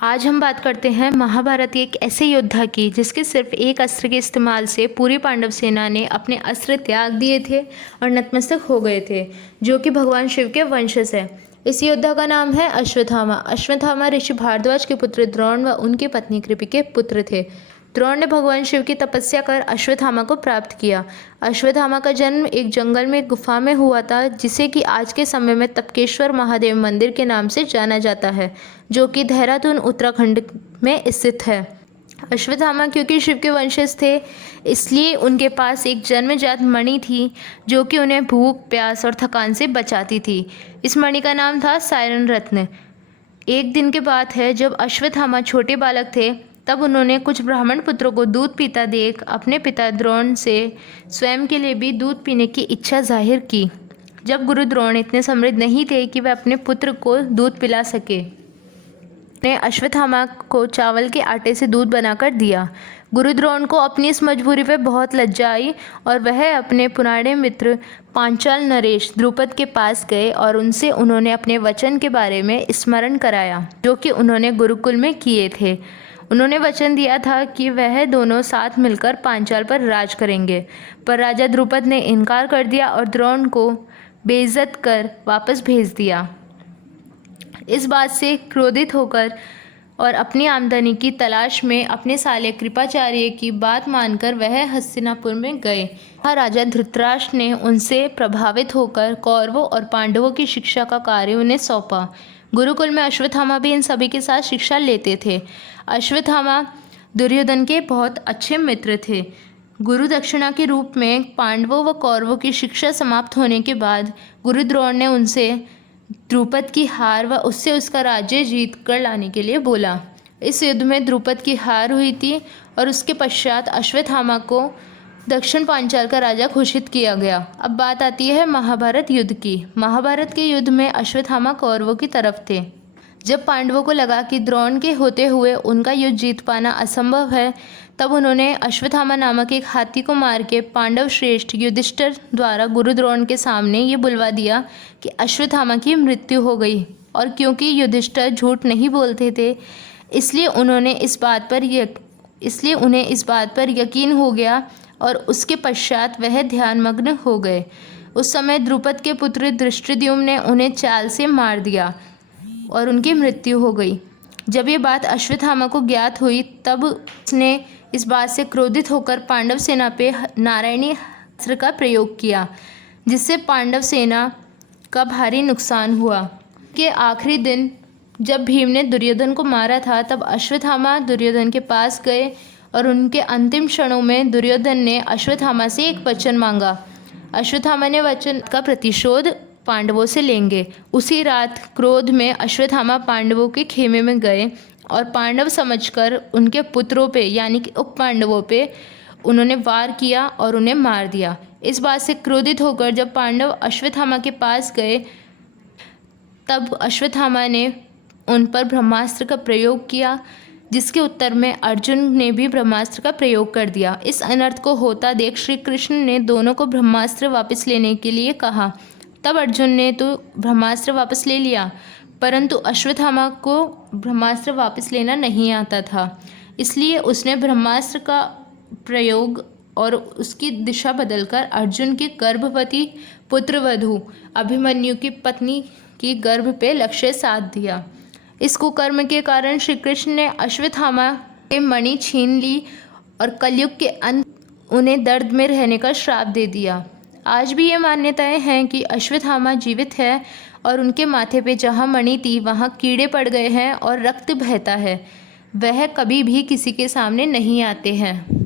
आज हम बात करते हैं महाभारत के एक ऐसे योद्धा की जिसके सिर्फ एक अस्त्र के इस्तेमाल से पूरी पांडव सेना ने अपने अस्त्र त्याग दिए थे और नतमस्तक हो गए थे, जो कि भगवान शिव के वंशज है। इस योद्धा का नाम है अश्वत्थामा। अश्वत्थामा ऋषि भारद्वाज के पुत्र द्रोण व उनकी पत्नी कृपि के पुत्र थे। द्रोण ने भगवान शिव की तपस्या कर अश्वत्थामा को प्राप्त किया। अश्वत्थामा का जन्म एक जंगल में गुफा में हुआ था, जिसे कि आज के समय में तपकेश्वर महादेव मंदिर के नाम से जाना जाता है, जो कि देहरादून उत्तराखंड में स्थित है। अश्वत्थामा क्योंकि शिव के वंशज थे, इसलिए उनके पास एक जन्मजात मणि थी, जो कि उन्हें भूख, प्यास और थकान से बचाती थी। इस मणि का नाम था सायरन रत्न। एक दिन की बात है, जब अश्वत्थामा छोटे बालक थे, तब उन्होंने कुछ ब्राह्मण पुत्रों को दूध पीता देख अपने पिता द्रोण से स्वयं के लिए भी दूध पीने की इच्छा जाहिर की। जब गुरु द्रोण इतने समृद्ध नहीं थे कि वे अपने पुत्र को दूध पिला सके, ने अश्वत्थामा को चावल के आटे से दूध बनाकर दिया। गुरु द्रोण को अपनी इस मजबूरी पर बहुत लज्जा आई और वह अपने पुराने मित्र पांचाल नरेश द्रुपद के पास गए और उनसे उन्होंने अपने वचन के बारे में स्मरण कराया, जो कि उन्होंने गुरुकुल में किए थे। उन्होंने वचन दिया था कि वह दोनों साथ मिलकर पांचाल पर राज करेंगे, पर राजा द्रुपद ने इनकार कर दिया और द्रोण को बेइज्जत कर वापस भेज दिया। इस बात से क्रोधित होकर और अपनी आमदनी की तलाश में अपने साले कृपाचार्य की बात मानकर वह हस्तिनापुर में गए। वहाँ राजा धृतराष्ट्र ने उनसे प्रभावित होकर कौरवों और पांडवों की शिक्षा का कार्य उन्हें सौंपा। गुरुकुल में अश्वत्थामा भी इन सभी के साथ शिक्षा लेते थे। अश्वत्थामा दुर्योधन के बहुत अच्छे मित्र थे। गुरु दक्षिणा के रूप में पांडवों व कौरवों की शिक्षा समाप्त होने के बाद गुरु द्रोण ने उनसे द्रुपद की हार व उससे उसका राज्य जीत कर लाने के लिए बोला। इस युद्ध में द्रुपद की हार हुई थी और उसके पश्चात अश्वत्थामा को दक्षिण पांचाल का राजा घोषित किया गया। अब बात आती है महाभारत युद्ध की। महाभारत के युद्ध में अश्वत्थामा कौरवों की तरफ थे। जब पांडवों को लगा कि द्रोण के होते हुए उनका युद्ध जीत पाना असंभव है, तब उन्होंने अश्वत्थामा नामक एक हाथी को मार के पांडव श्रेष्ठ युधिष्ठिर द्वारा गुरु द्रोण के सामने ये बुलवा दिया कि अश्वत्थामा की मृत्यु हो गई। और क्योंकि युधिष्ठिर झूठ नहीं बोलते थे, इसलिए उन्हें इस बात पर यकीन हो गया और उसके पश्चात वह ध्यानमग्न हो गए। उस समय द्रुपद के पुत्र धृष्टद्युम्न ने उन्हें चाल से मार दिया और उनकी मृत्यु हो गई। जब ये बात अश्वत्थामा को ज्ञात हुई, तब उसने इस बात से क्रोधित होकर पांडव सेना पे नारायणी अस्त्र का प्रयोग किया, जिससे पांडव सेना का भारी नुकसान हुआ। के आखिरी दिन जब भीम ने दुर्योधन को मारा था, तब अश्वत्थामा दुर्योधन के पास गए और उनके अंतिम क्षणों में दुर्योधन ने अश्वत्थामा से एक वचन मांगा। अश्वत्थामा ने वचन का प्रतिशोध पांडवों से लेंगे। उसी रात क्रोध में अश्वत्थामा पांडवों के खेमे में गए और पांडव समझकर उनके पुत्रों पे यानी कि उप पांडवों पे उन्होंने वार किया और उन्हें मार दिया। इस बात से क्रोधित होकर जब पांडव अश्वत्थामा के पास गए, तब अश्वत्थामा ने उन पर ब्रह्मास्त्र का प्रयोग किया, जिसके उत्तर में अर्जुन ने भी ब्रह्मास्त्र का प्रयोग कर दिया। इस अनर्थ को होता देख श्री कृष्ण ने दोनों को ब्रह्मास्त्र वापस लेने के लिए कहा। तब अर्जुन ने तो ब्रह्मास्त्र वापस ले लिया, परंतु अश्वत्थामा को ब्रह्मास्त्र वापस लेना नहीं आता था, इसलिए उसने ब्रह्मास्त्र का प्रयोग और उसकी दिशा बदलकर अर्जुन की गर्भवती पुत्रवधू अभिमन्यु की पत्नी की गर्भ पे लक्ष्य साध दिया। इस कुकर्म के कारण श्री कृष्ण ने अश्वत्थामा के मणि छीन ली और कलयुग के अंत उन्हें दर्द में रहने का श्राप दे दिया। आज भी ये मान्यताएं हैं कि अश्वत्थामा जीवित है और उनके माथे पे जहाँ मणि थी वहाँ कीड़े पड़ गए हैं और रक्त बहता है। वह कभी भी किसी के सामने नहीं आते हैं।